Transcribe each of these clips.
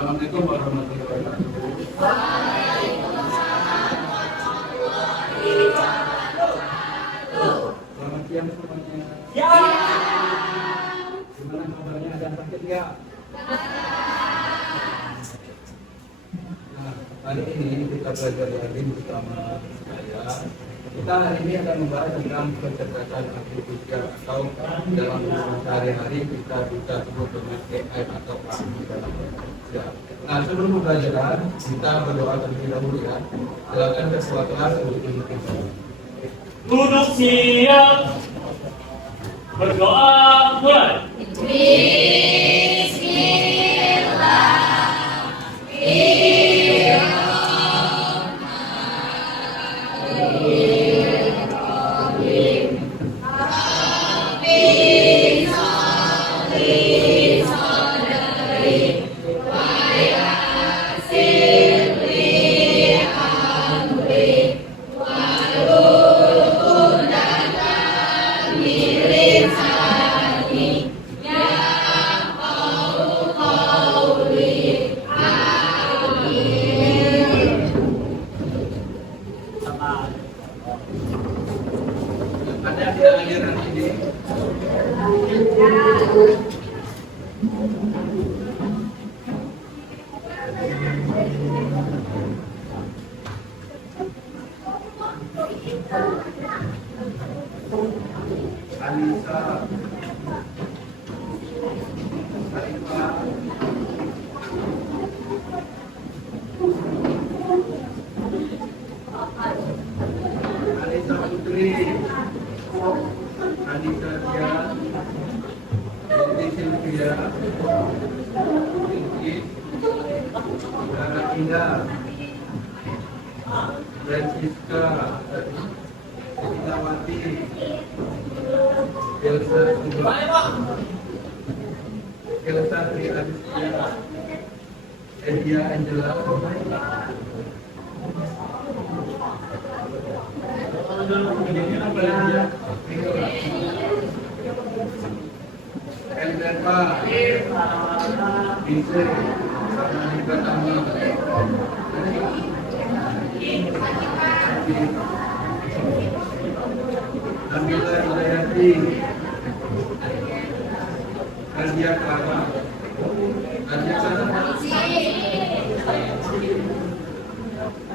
Assalamualaikum warahmatullahi wabarakatuh. Selamat siang semuanya. Gimana kabarnya? Ada yang sakit nggak? Nah, hari ini kita belajar lagi bersama saya. Kita hari ini akan membahas tentang kecerdasan artifisial atau dalam sehari-hari kita bisa sebut dengan AI atau AI dalam bekerja. Nah, sebelum pembelajaran kita berdoa terlebih dahulu ya. Silakan ketua kelas untuk memimpin. Duduk siap. Berdoa mulai. Ada di aliran ini. Anissa, Arifah, Anissa Putri, Anissa Dia, Diti Sylvia, Tinggi, Dara Indah, Francisca, Sinawati, Elsa Tri Aditya, Edia Angela, ini apa ya? Elderpa, Bise, Sarmani Pratama, Nabila Hidayati, Nadia Clara, Nadia Clara,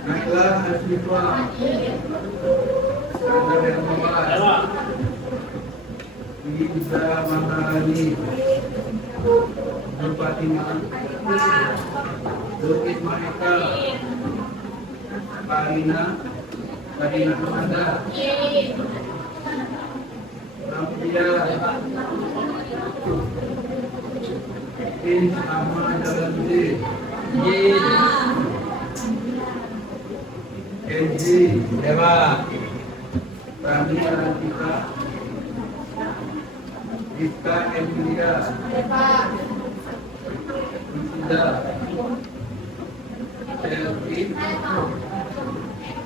Naila Hasifah, Sandra Muhammad, Iza Maharani, Nur Fatimah, Zulkif Maheka, Karina Amanda, Nampia, Ahmad Jalandi, Kenji, Dewa, Rani Rantika, Ika Emilia, Isida, Selvi,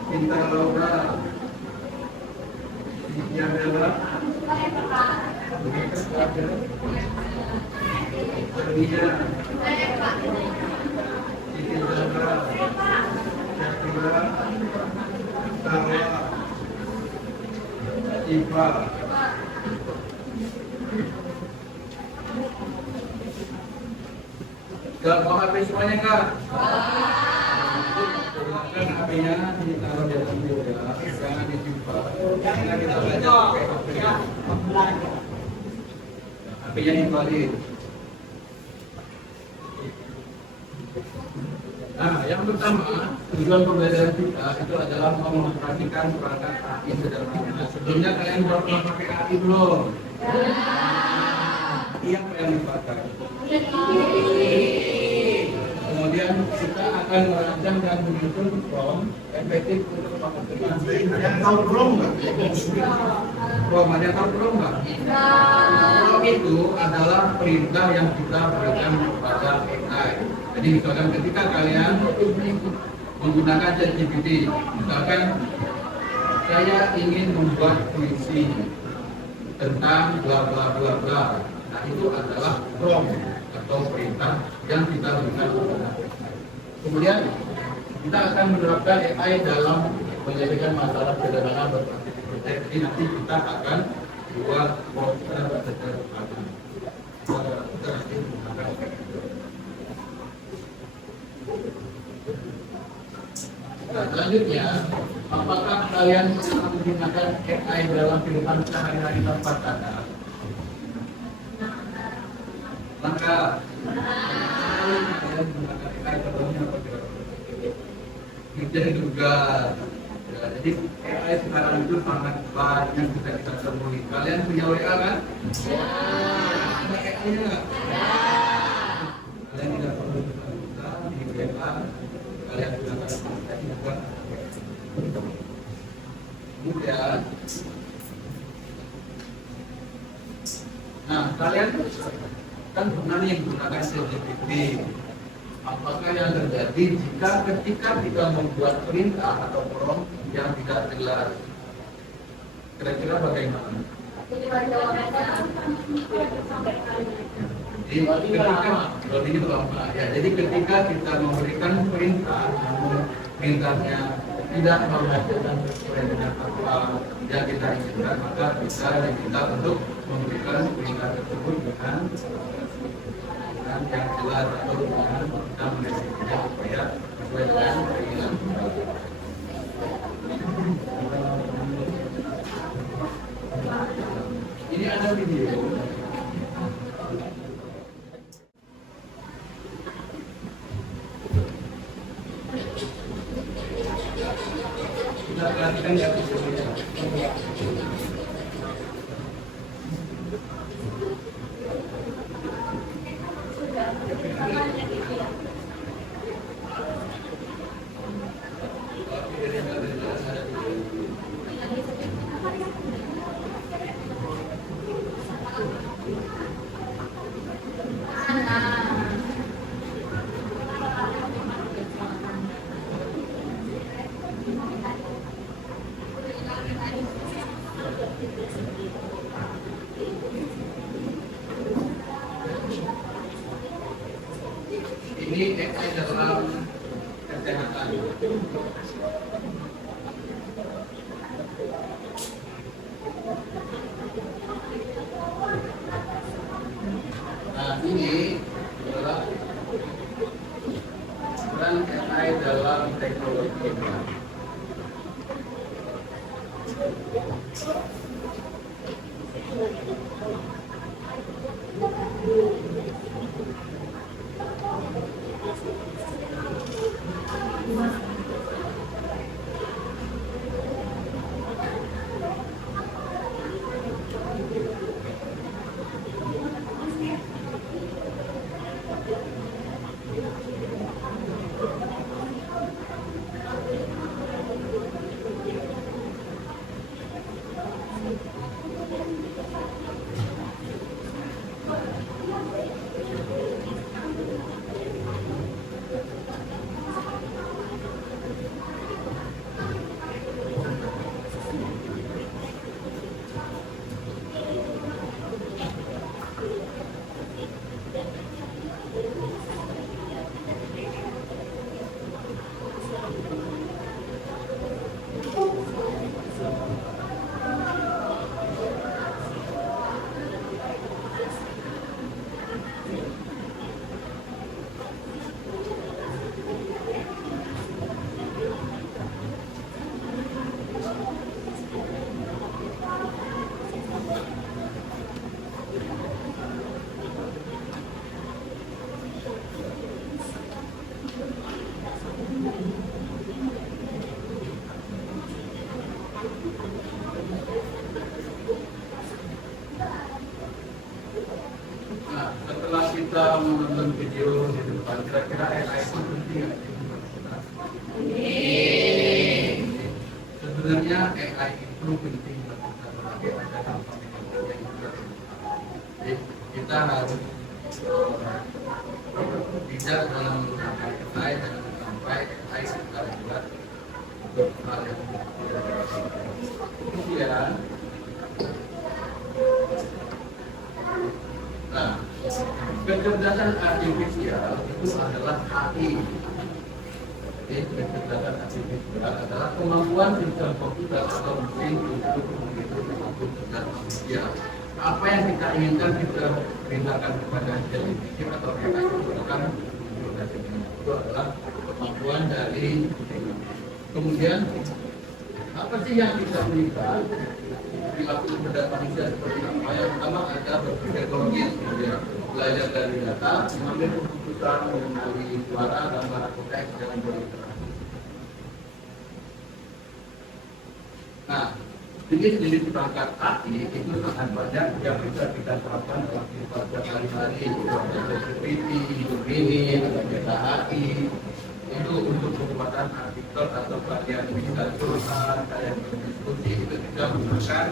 Cinta Laura, Sidya Bella, Ria, Siti Zahra, Syakira, Tawa, Iva. Gak bawa HP semuanya kak? Silakan HP-nya ditaruh di atas meja, jangan disimpan. Karena kita belajar pakai HP. HP-nya invalid. Nah, yang pertama tujuan pembelajaran kita itu adalah memperhatikan perangkat AI sederhana. Sebelumnya kalian pernah pakai AI belum? Iya, apa yang dipakai? Kemudian kita akan merancang dan menyusun prompt efektif untuk pekerjaan. Yang tahu prompt nggak? Prompt ada yang tahu prompt nggak? Prompt itu adalah perintah yang kita berikan kepada AI. Jadi misalkan ketika kalian menggunakan ChatGPT, misalkan saya ingin membuat puisi tentang bla bla bla bla. Nah, itu adalah prompt atau perintah yang kita berikan kepada Kemudian kita akan menerapkan AI dalam menyelesaikan masalah sederhana berbasis proyek. Jadi nanti kita akan buat poster sederhana. Kita nanti akan Nah, selanjutnya, apakah kalian akan menggunakan AI dalam kehidupan sehari-hari tanpa sadar? Maka kalian menggunakan AI contohnya apa kira-kira? Kerja juga. Ya, jadi AI sekarang itu sangat banyak bisa kita temui. Kalian punya WA kan? Ya. Ada AI-nya nggak? Ya. Kalian tidak perlu buka di WA. Kalian gunakan AI juga. Kemudian, nah kalian kan pernah nih menggunakan ChatGPT. Apakah yang terjadi jika ketika kita membuat perintah atau prompt yang tidak jelas? Kira-kira bagaimana? Jadi ketika kita memberikan perintah, namun perintahnya tidak menghasilkan sesuai dengan apa yang kita inginkan, maka bisa diminta untuk memberikan perintah tersebut dengan yang jelas atau dengan kita mendeskripsinya supaya sesuai dengan keinginan. Ini ada video. Kita perhatikan ya videonya. Ini AI dalam kesehatan. Nah, ini adalah peran AI dalam teknologi. Nah, setelah kita menonton video di depan, kira-kira AI itu penting nggak? Sebenarnya AI itu penting buat kita sebagai ada dampak yang juga. Jadi kita harus bijak dalam menggunakan AI dan sampai AI kita buat untuk hal yang kemudian. Nah, kecerdasan artifisial itu adalah AI kecerdasan artifisial adalah kemampuan sistem komputer atau mesin untuk menghitung komputer manusia. Apa yang kita inginkan kita perintahkan kepada ChatGPT atau kita gunakan itu adalah kemampuan dari. Kemudian apa sih yang kita minta perilaku pada manusia seperti apa? Yang pertama ada berpikir logis, kemudian belajar dari data, mengambil keputusan mengenali suara dan barang teks dan berinteraksi. Nah, jenis-jenis perangkat AI itu sangat banyak yang bisa kita terapkan dalam kehidupan sehari-hari. Ada security, ini, ada data AI. Itu untuk pembuatan artikel atau bagian bisa tulisan, kayak berdiskusi itu bisa menggunakan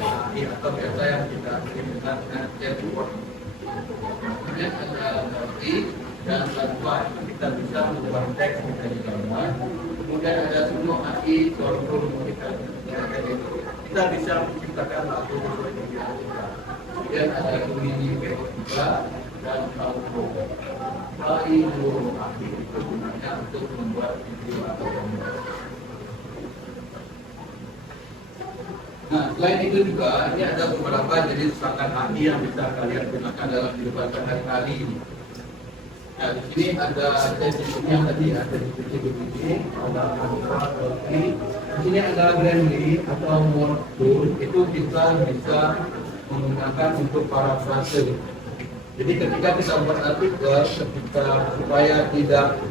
AI atau biasa yang kita gunakan dengan chatbot. Kemudian ada arti dan bantuan kita bisa membuat teks menjadi gambar. Kemudian ada semua AI short-form kita bisa menciptakan lagu sesuai dengan kita. Kemudian ada mini juga dan audio. AI itu gunanya untuk membuat video atau gambar. Nah, selain itu juga ini ada beberapa jenis perangkat AI yang bisa kalian gunakan dalam kehidupan sehari-hari. Nah, di sini ada ChatGPT yang tadi ada di ChatGPT, ada di sini ada Grammarly atau Word Tool, itu kita bisa menggunakan untuk parafrase. Jadi ketika kita buat artikel, supaya tidak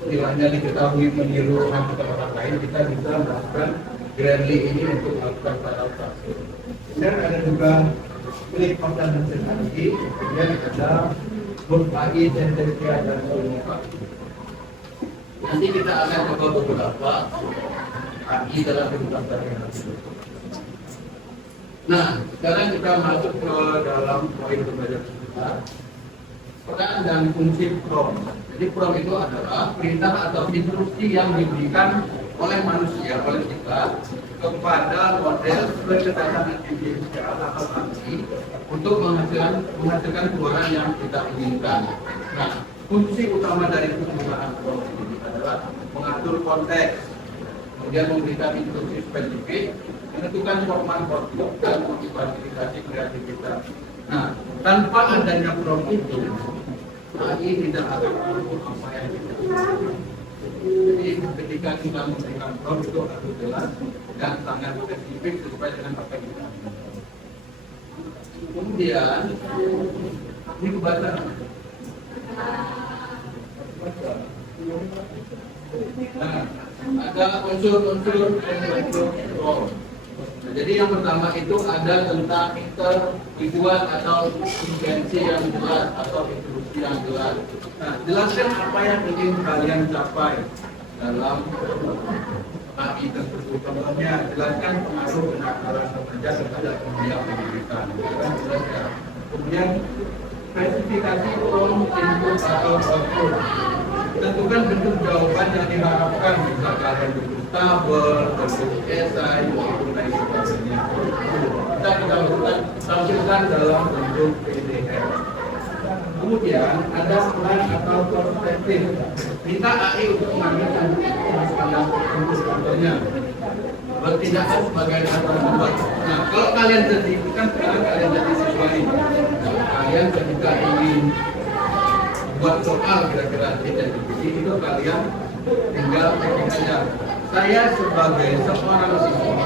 istilahnya diketahui meniru orang lain, kita bisa melakukan Grammarly ini untuk melakukan parafrase. Dan ada juga klik konten lagi, kemudian ada berbagi tendensia dan komunikasi. Nanti kita akan coba beberapa AI dalam kehidupan sehari-hari. Nah, sekarang kita masuk ke dalam poin pembelajaran kita. Peran dan fungsi prompt. Jadi prompt itu adalah perintah atau instruksi yang diberikan oleh manusia, oleh kita kepada model kecerdasan artifisial atau AI untuk menghasilkan keluaran yang kita inginkan. Nah, fungsi utama dari penggunaan prompt ini adalah mengatur konteks, kemudian memberikan instruksi spesifik, menentukan format workflow dan memfasilitasi kreativitas. Nah, tanpa adanya prompt itu, AI tidak akan mampu apa yang kita inginkan. Jadi ketika kita memberikan prompt itu harus jelas dan sangat spesifik sesuai dengan apa yang kita inginkan. Kemudian ini kebaca. Nah, ada unsur-unsur prompt. Jadi yang pertama itu ada tentang tujuan atau intensi yang jelas atau instruksi yang jelas. Nah, jelaskan apa yang ingin kalian capai dalam AI tersebut. Contohnya, jelaskan pengaruh kenakalan pekerja terhadap dunia pendidikan. Kemudian spesifikasi prompt input atau output. Tentukan bentuk jawaban yang diharapkan, misalnya kalian bentuk tabel, bentuk esai, maupun lain sebagainya. Kita tampilkan dalam bentuk PDF. Kemudian ada peran atau perspektif. Minta AI untuk mengambil untuk contohnya bertindak sebagai alat membuat. Nah, kalau kalian jadi kan sekarang kalian jadi siswa ini. Kalian ketika ingin buat soal kira-kira itu kalian tinggal ketik saja. Saya sebagai seorang siswa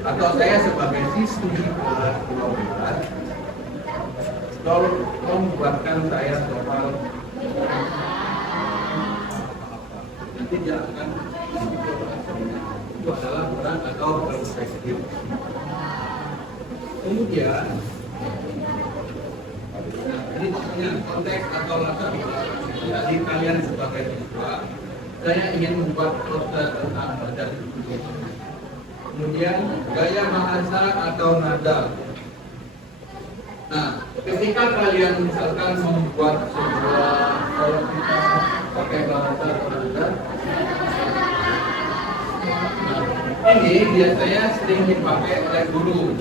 atau saya sebagai siswi kelas 12, tolong buatkan saya soal nanti dia akan itu adalah peran atau perspektif. Kemudian ini maksudnya konteks atau latar belakang. Jadi kalian sebagai siswa, saya ingin membuat poster tentang baca buku. Kemudian gaya bahasa atau nada. Nah, ketika kalian misalkan membuat sebuah kalau kita pakai bahasa atau nada, nah, ini biasanya sering dipakai oleh guru.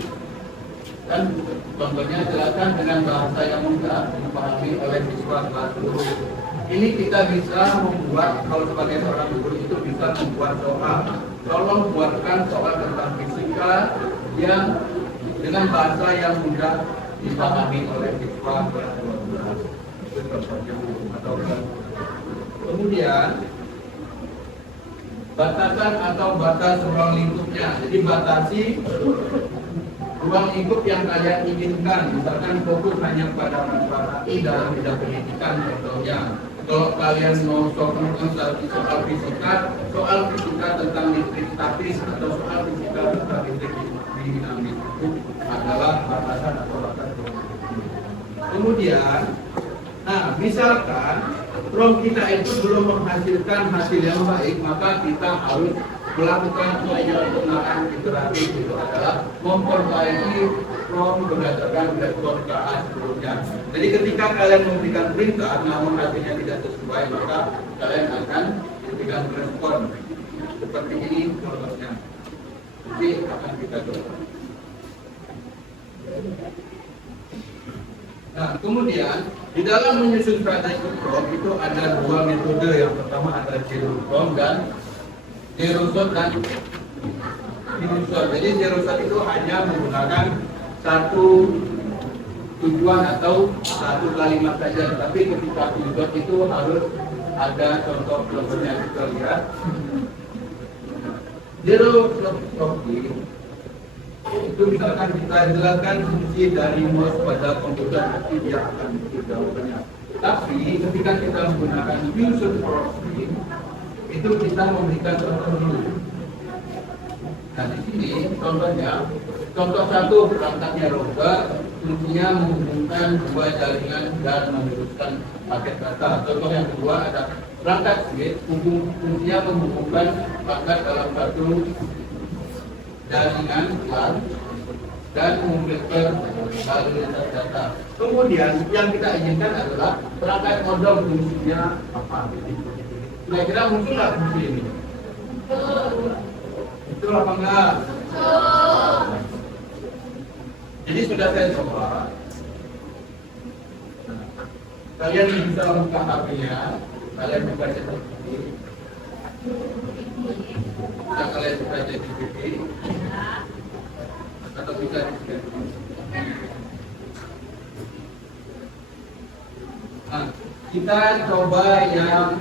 Dan contohnya jelaskan dengan bahasa yang mudah dipahami dipahami oleh siswa kelas 10. Ini kita bisa membuat, kalau sebagai seorang guru itu bisa membuat soal. Tolong buatkan soal tentang fisika yang dengan bahasa yang mudah dipahami oleh siswa kelas 12. Itu contohnya atau kemudian batasan atau batas ruang lingkupnya. Jadi batasi ruang lingkup yang kalian inginkan. Misalkan fokus hanya pada masalah I dalam bidang pendidikan contohnya. Kalau kalian mau soal fisika tentang listrik statis atau soal fisika tentang listrik dinamis itu adalah batasan atau batas ruang lingkup. Kemudian, nah misalkan roh kita itu belum menghasilkan hasil yang baik, maka kita harus melakukan penyempurnaan iteratif. Itu adalah memperbaiki roh berdasarkan respon kelas sebelumnya. Jadi ketika kalian memberikan perintah namun hasilnya tidak sesuai, maka kalian akan memberikan respon seperti ini contohnya. Jadi akan kita coba. Nah, kemudian di dalam menyusun strategi PROM itu ada dua metode. Yang pertama ada zero PROM dan zero shot dan zero shot. Jadi zero shot itu hanya menggunakan satu tujuan atau satu kalimat saja. Tapi ketika zero shot itu harus ada contoh contohnya. Kita lihat zero shot itu misalkan kita jelaskan fungsi dari mouse pada komputer, nanti dia akan jawabannya. Tapi ketika kita menggunakan user proxy itu kita memberikan contoh dulu. Nah di sini contohnya, contoh satu perangkatnya robot, fungsinya menghubungkan dua jaringan dan meneruskan paket data. Contoh yang kedua ada perangkat switch, fungsinya menghubungkan paket dalam satu jaringan dan memfilter kualitas data. Kemudian yang kita inginkan adalah perangkat model fungsinya apa? Kira-kira muncul nggak fungsi ini? Itu apa enggak? Jadi sudah saya coba. Kalian bisa buka HP-nya, kalian buka ChatGPT. Bisa kalian buka ChatGPT atau bisa nah, kita coba yang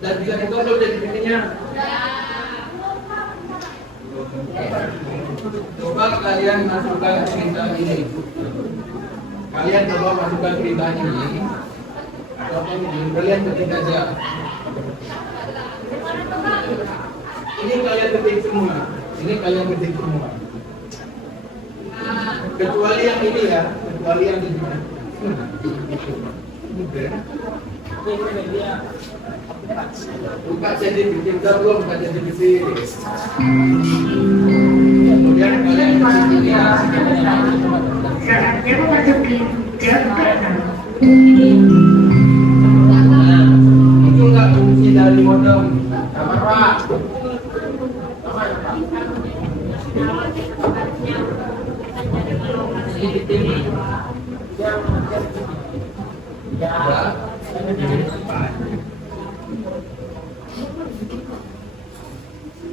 dan bisa ditonton ChatGPT-nya. Coba kalian masukkan cerita ini. Kalian coba masukkan cerita ini. Kalian ketik aja. Ini kalian ketik semua. Ini kalian ketik semua. Kecuali yang ini ya, kecuali yang ini. Buka ChatGPT, kita belum buka ChatGPT. Kemudian kalian ketik ini ya. Saatnya memasuki jam tangan. Muncul nggak fungsi dari modem? Kamar Pak.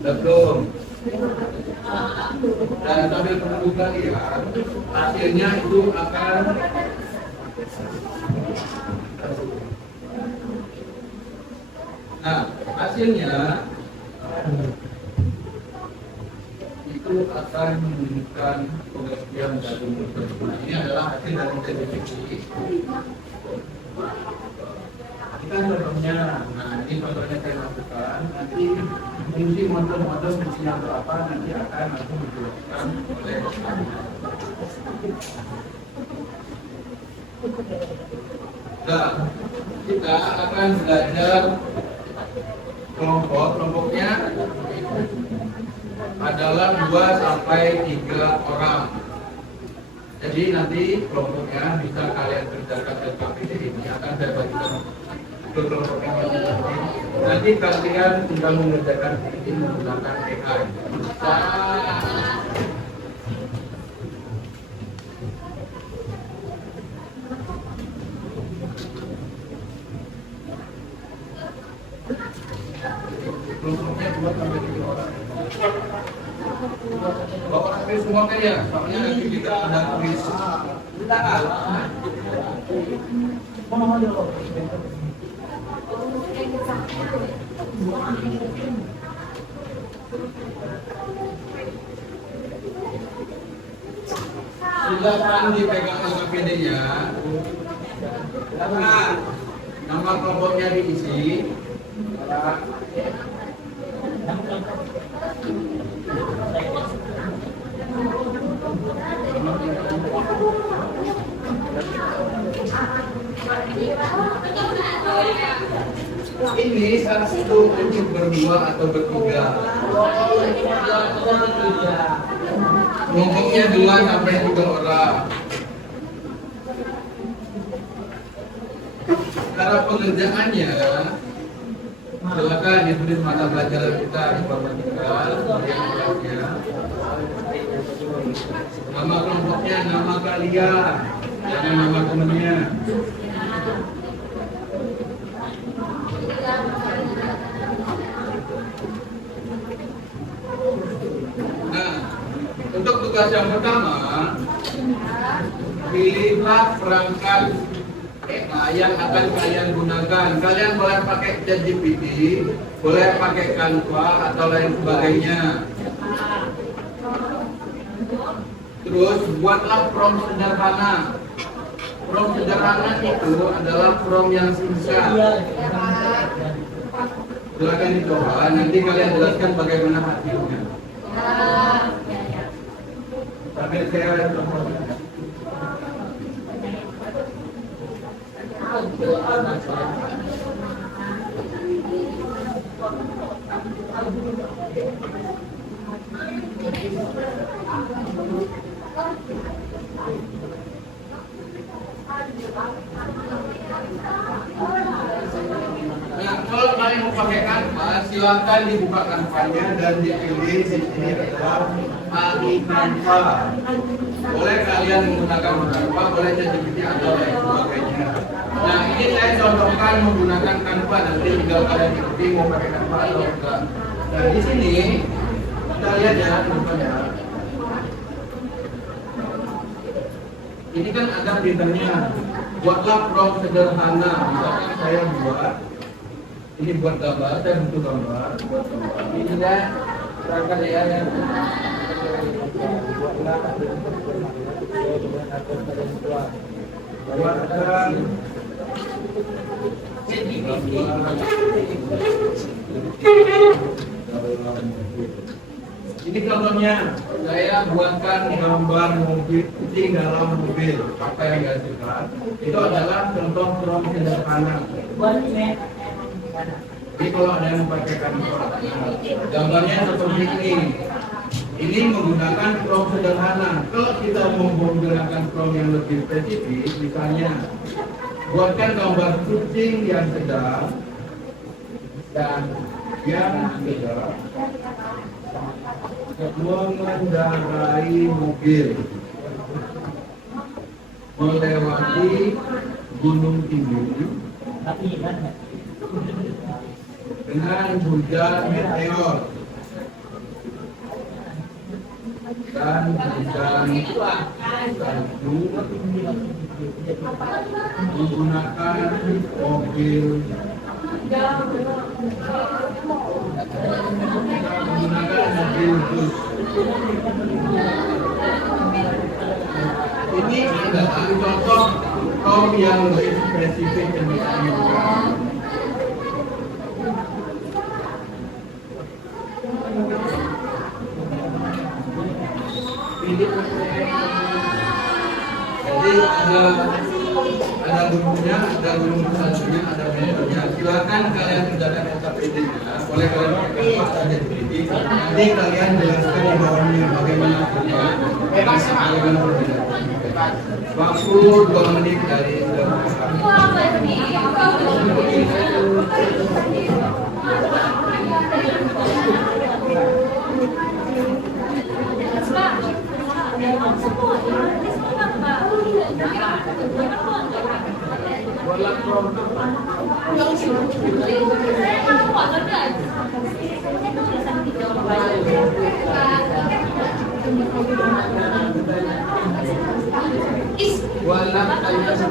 Belum. Dan sambil menunggu kalian, hasilnya itu akan nah, hasilnya itu akan menunjukkan pengertian dari model. Nah, ini adalah hasil dari ChatGPT. Kita contohnya, nah ini contohnya saya masukkan. Nanti fungsi model fungsinya apa nanti akan langsung dijelaskan oleh nah, kita akan belajar kelompoknya adalah 2 sampai 3 orang. Jadi nanti kelompoknya bisa kalian kerjakan seperti ini, akan saya bagikan ke kelompoknya masing-masing. Nanti kalian tinggal mengerjakan ini menggunakan AI. 2 sampai 3 orang. Bawa rapi semua kan ya, soalnya nanti kita ada kuis. Silakan dipegang LKPD-nya. Nama kelompoknya diisi. Ini salah satu untuk berdua atau bertiga. Kelompoknya 2 sampai 3 orang. Cara pengerjaannya, silakan ditulis mata pelajaran kita informatika, nama kelompoknya, nama kalian, jangan nama temennya. Nah, untuk tugas yang pertama, pilihlah perangkat yang akan kalian gunakan. Kalian boleh pakai ChatGPT, boleh pakai Canva atau lain sebagainya. Terus buatlah prompt sederhana. Prompt sederhana itu adalah prompt yang singkat. Silakan dicoba. Nanti kalian jelaskan bagaimana hasilnya. Sampai saya Nah, kalau kalian mau pakai Canva, silakan dibuka Canva-nya dan dipilih di sini adalah AI Canva. Boleh kalian menggunakan Canva, boleh ChatGPT atau lain sebagainya. Nah, ini saya contohkan menggunakan Canva, nanti tinggal kalian ikuti mau pakai Canva atau enggak. Nah, di sini kita lihat ya contohnya. Ini kan ada printernya. Buatlah prompt sederhana. Misalkan saya buat ini buat gambar, saya butuh gambar. Ini ya perangkat ya yang buatkan ini contohnya, saya buatkan gambar mobil kucing dalam mobil. Apa yang dihasilkan itu adalah contoh prompt sederhana. Jadi kalau ada yang pakai gambarnya seperti ini. Ini menggunakan prompt sederhana. Kalau kita mau menggunakan prompt yang lebih spesifik, misalnya buatkan gambar kucing yang sedang dan yang sedang mengendarai mobil melewati gunung tinggi dengan hujan meteor dan hujan salju menggunakan mobil bus. Ini adalah contoh prompt yang lebih spesifik yang bisa dilakukan. Jadi ada gurunya, ada guru satunya, ada mentornya. Silakan kalian kerjakan SKPD-nya. Boleh kalian pakai apa saja di nanti kalian jelaskan di bawahnya bagaimana kerja. Bagaimana kerja. Waktu 2 menit dari Yang Wala tayo sa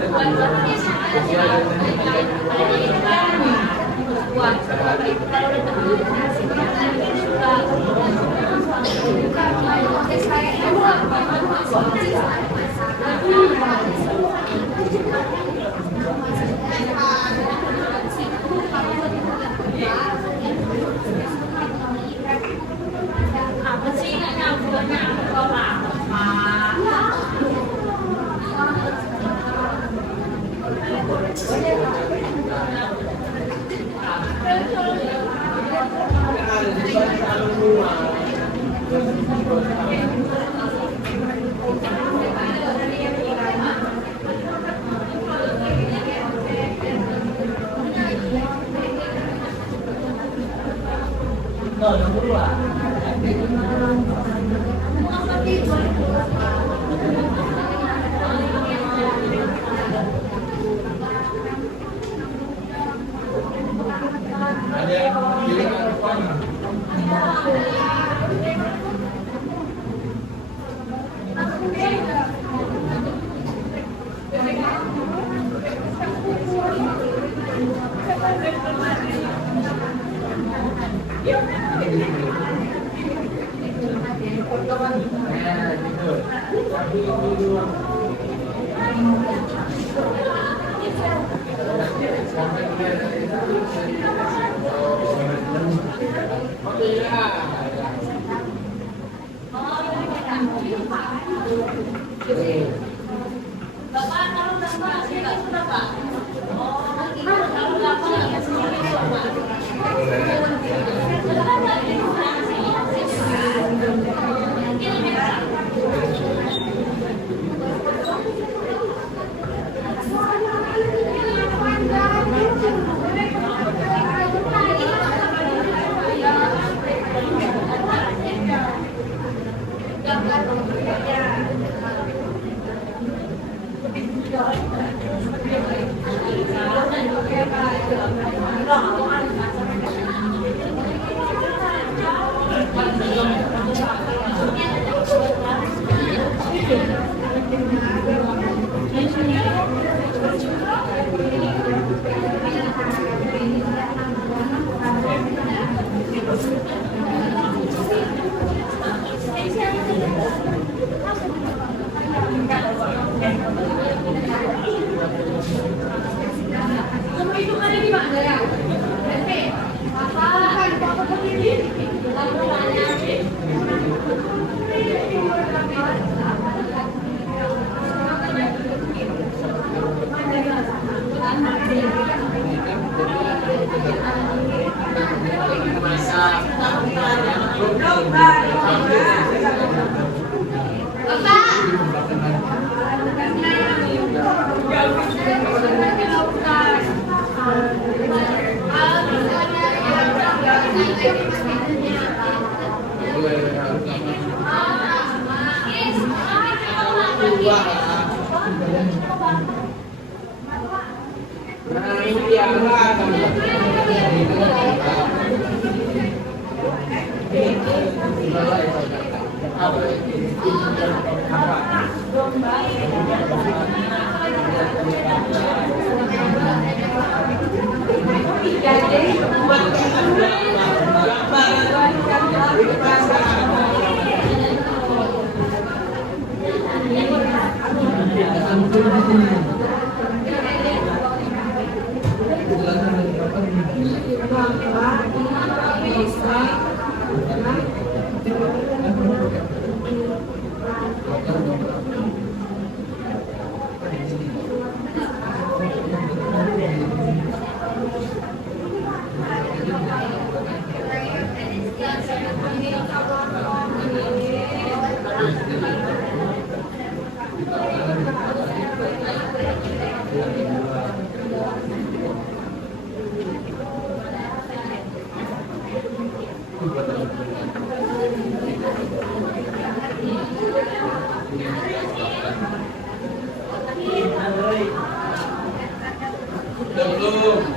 Belum.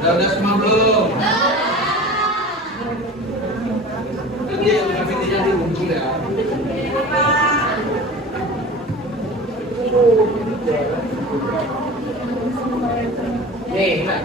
Udah semua belum? Nanti yang graffiti-nya dimuncul ya. Nih, nah.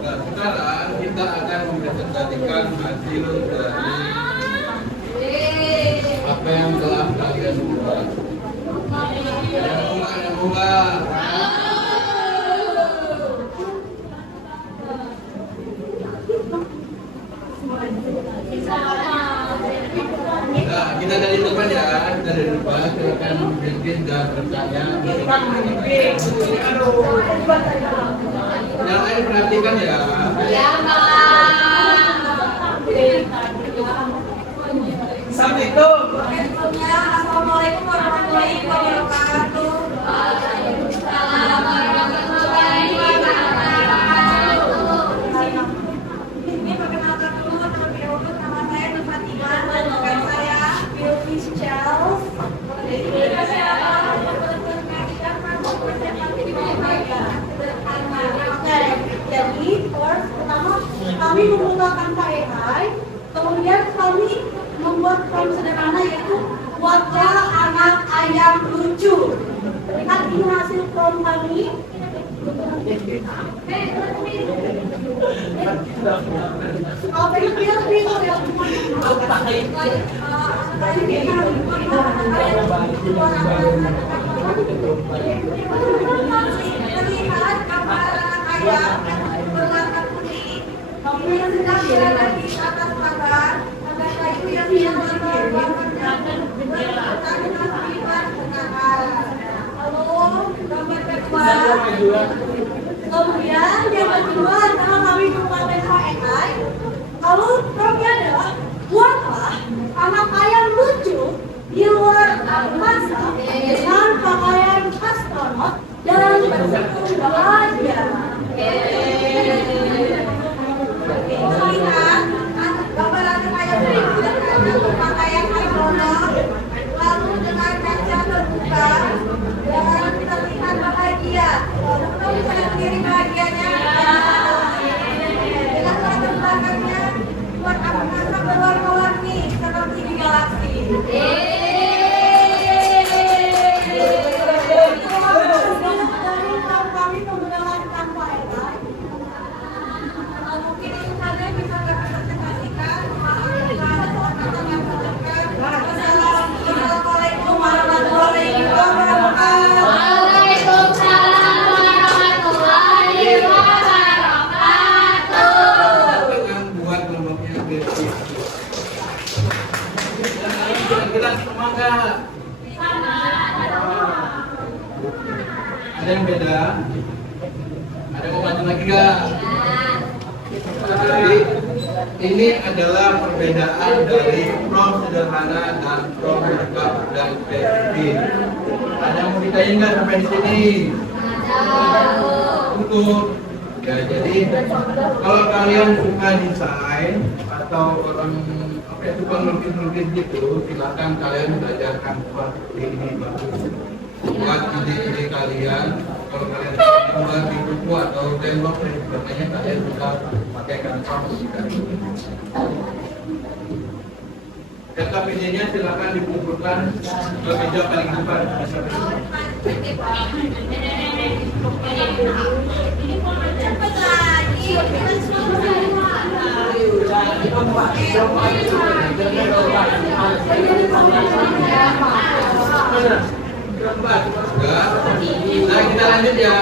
Nah, sekarang kita akan mempresentasikan hasil dari apa yang telah kalian buat. Yang bunga. Nah, kita dari depan ya, kita dari depan, silakan bikin dan bertanya. Yang lain perhatikan ya. Ya, Bang. Assalamualaikum. Assalamualaikum warahmatullahi wabarakatuh. Waalaikumsalam warahmatullahi wabarakatuh. Ini perkenalkan dulu terlebih dahulu nama saya Nur Fatimah dan rekan saya kami menggunakan AI, kemudian kami membuat prompt sederhana yaitu wajah anak ayam lucu. Lihat ini hasil prompt kami. Kalau pengen lihat video ya. Terlihat gambar anak ayam berwarna kuning. Kemudian sedang berada di atas pagar. Pagar kayu yang berwarna gambar kedua. Kemudian yang kedua adalah kami menggunakan AI. Lalu promptnya adalah buatlah anak ayam lucu di luar angkasa dengan pakaian astronot dan bersentuh bahagia. Lihat gambar anak ayam lucu dengan pakaian astronot, lalu dengan kaca terbuka dan terlihat bahagia. Lalu bisa sendiri bahagianya. Dengan latar belakangnya buat angkasa berwarna-warni seperti di galaksi. Kami menggunakan tanpa AI. Mungkin itu saja bisa kami presentasikan. Assalamualaikum warahmatullahi wabarakatuh. Waalaikumsalam warahmatullahi wabarakatuh. Dengan buat kelompoknya basic. Kira-kira semangat. Ada yang beda? Ada yang mau bantu lagi nggak? Jadi, ini adalah perbedaan dari prompt sederhana dan prompt lengkap dan spesifik. Ada yang mau ditanya nggak sampai di sini? Untuk ya, jadi kalau kalian suka desain atau orang apa ya, suka ngelukis gitu, silakan kalian belajarkan seperti ini bagus. Buat ide-ide kalian, kalau kalian buat di buku atau tembok dan sebagainya, kalian bisa pakai kanvas. Tetap idenya silakan dikumpulkan ke meja paling depan. Cepat lagi, kita Nah, kita lanjut ya.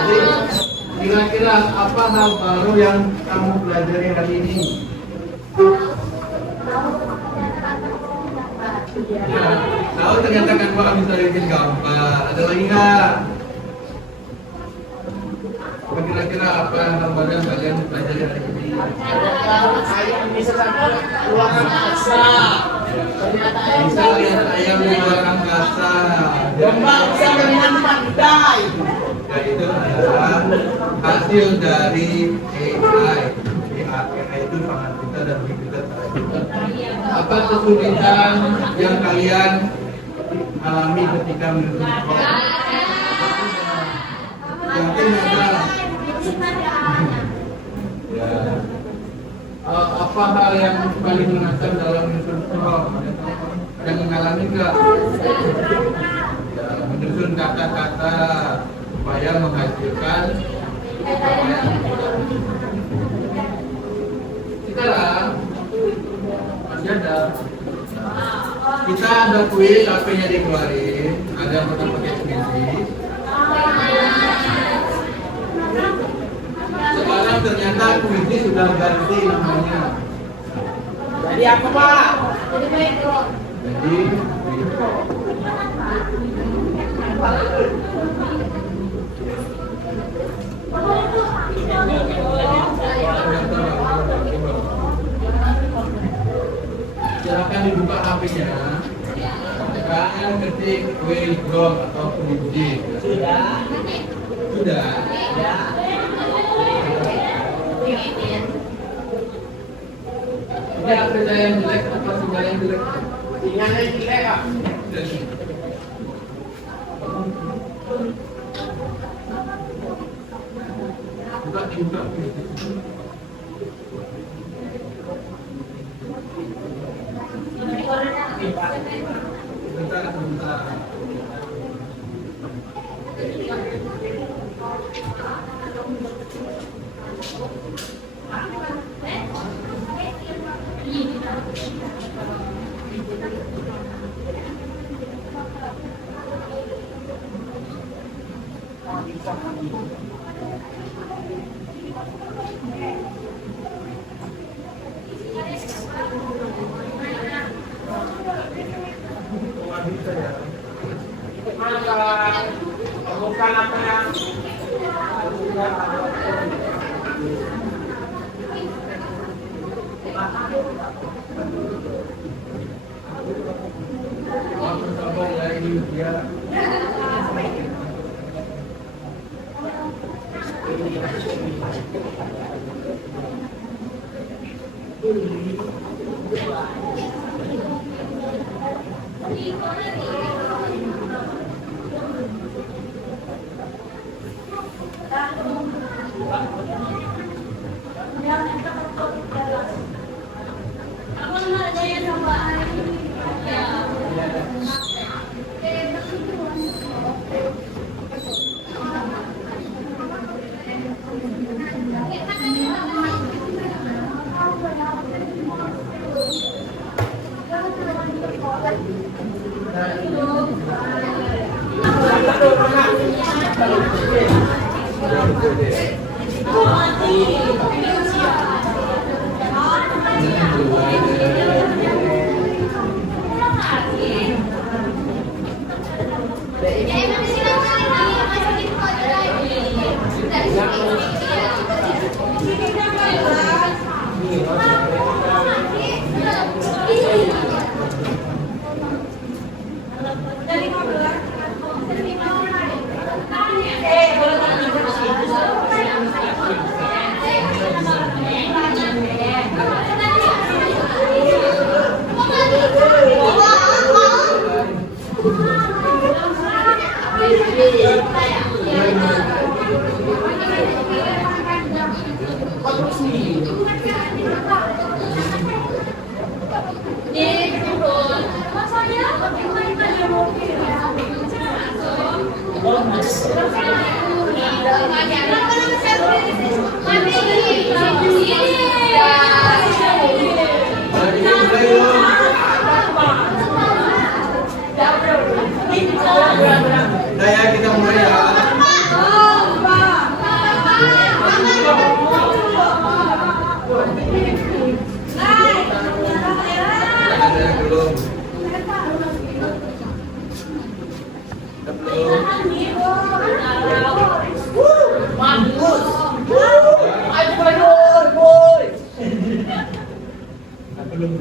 Jadi, kira-kira apa hal baru yang kamu pelajari hari ini? Nah, tahu ternyata kan Pak bisa bikin gambar. Ada lagi nggak? Kira-kira apa hal baru yang kalian pelajari hari ini? Ayam bisa sampai luar angkasa. Bisa lihat ayam di luar angkasa. Domba bisa dengan pandai. Dan itu adalah hasil dari AI. Jadi AI itu sangat pintar dan lebih pintar dari kita. Apa kesulitan yang kalian alami ketika menulis prompt? Mungkin ada. Ya. Apa hal yang paling menantang dalam menyusun prompt? Ada yang mengalami nggak? Ya, menyusun kata-kata supaya menghasilkan apa yang sekarang masih ada. Kita ada kuis, HP-nya dikeluarin, ada yang pernah pakai skripsi. Sekarang ternyata kuisnya sudah ganti namanya. Jadi apa Pak? Jadi Wipro. Silakan dibuka HP-nya. Kalian ketik Wipro atau Kunci. Sudah. Sudah. Ya. Ini HP saya yang jelek apa sinyal yang jelek? Sinyalnya jelek Pak. Buka. Bentar. Bukan apa yang Daya kita mulai ya. Belum.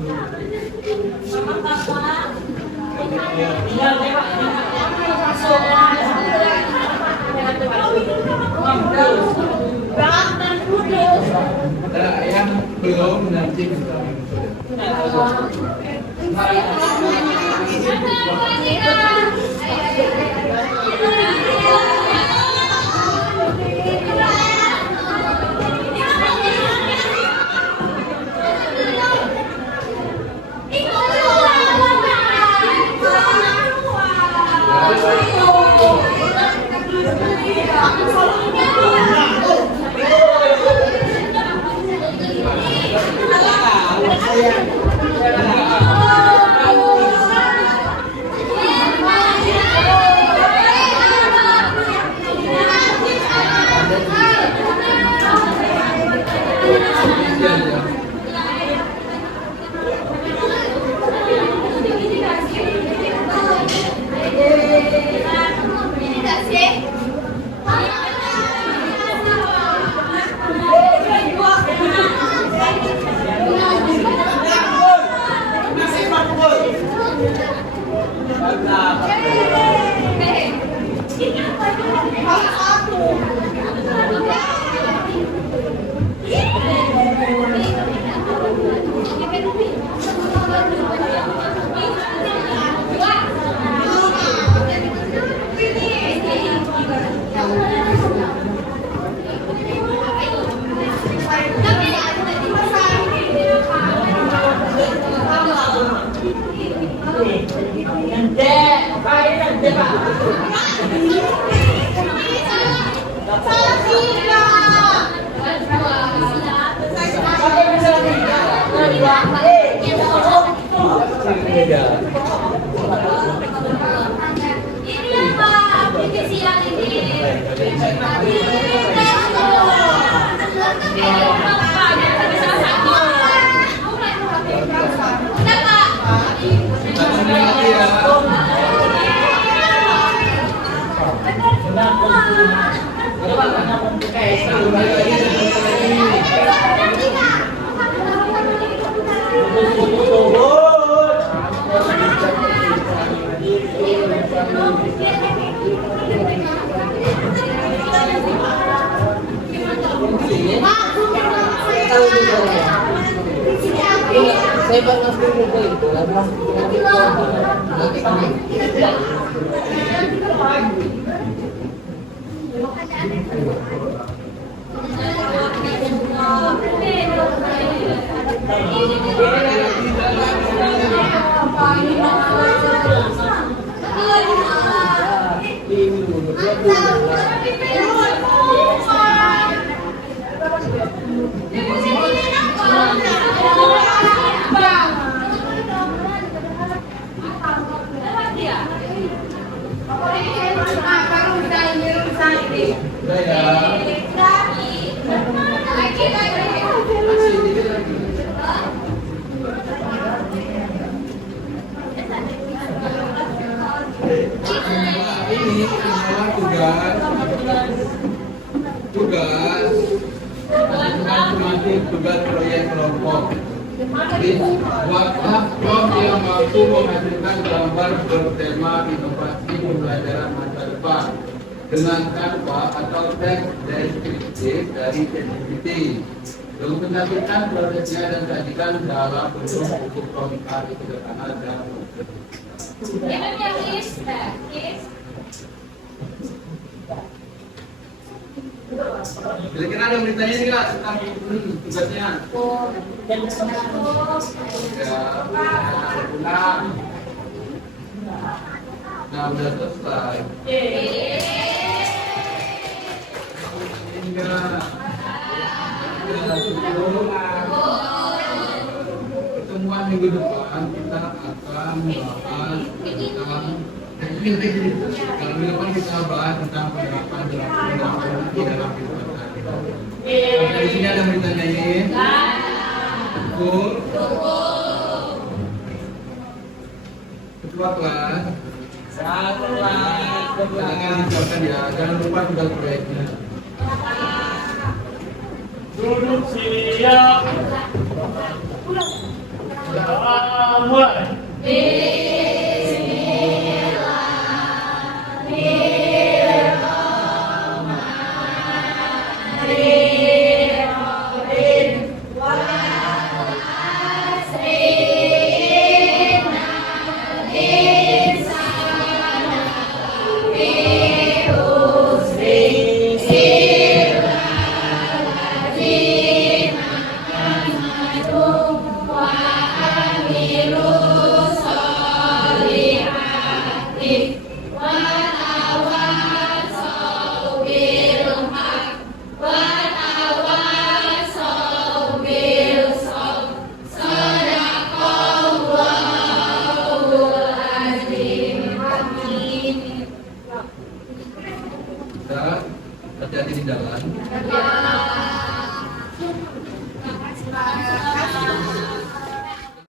Yang belum nanti kita Langsung lagi ya. Satu lagi. Saya pernah dulu itu, Udah ya. Ini semua tugas tugas proyek kelompok. Jadi buatlah prompt yang mampu menghasilkan gambar bertema inovasi pembelajaran masa depan dengan tanpa atau teks deskriptif dari ChatGPT. Dokumentasikan prosesnya dan sajikan dalam bentuk buku komunikasi sederhana dan kira-kira ada beritanya nih kak tentang tugasnya? Ya, pulang. Nah, udah selesai. Pertemuan minggu depan kita akan bahas tentang kalau minggu depan kita bahas tentang penerapan di dalam kehidupan sehari-hari. Di sini ada beritanya ini. Betul. Ketua kelas. Silakan dijelaskan ya. Jangan lupa tugas proyeknya. Duduk siap. Mulai.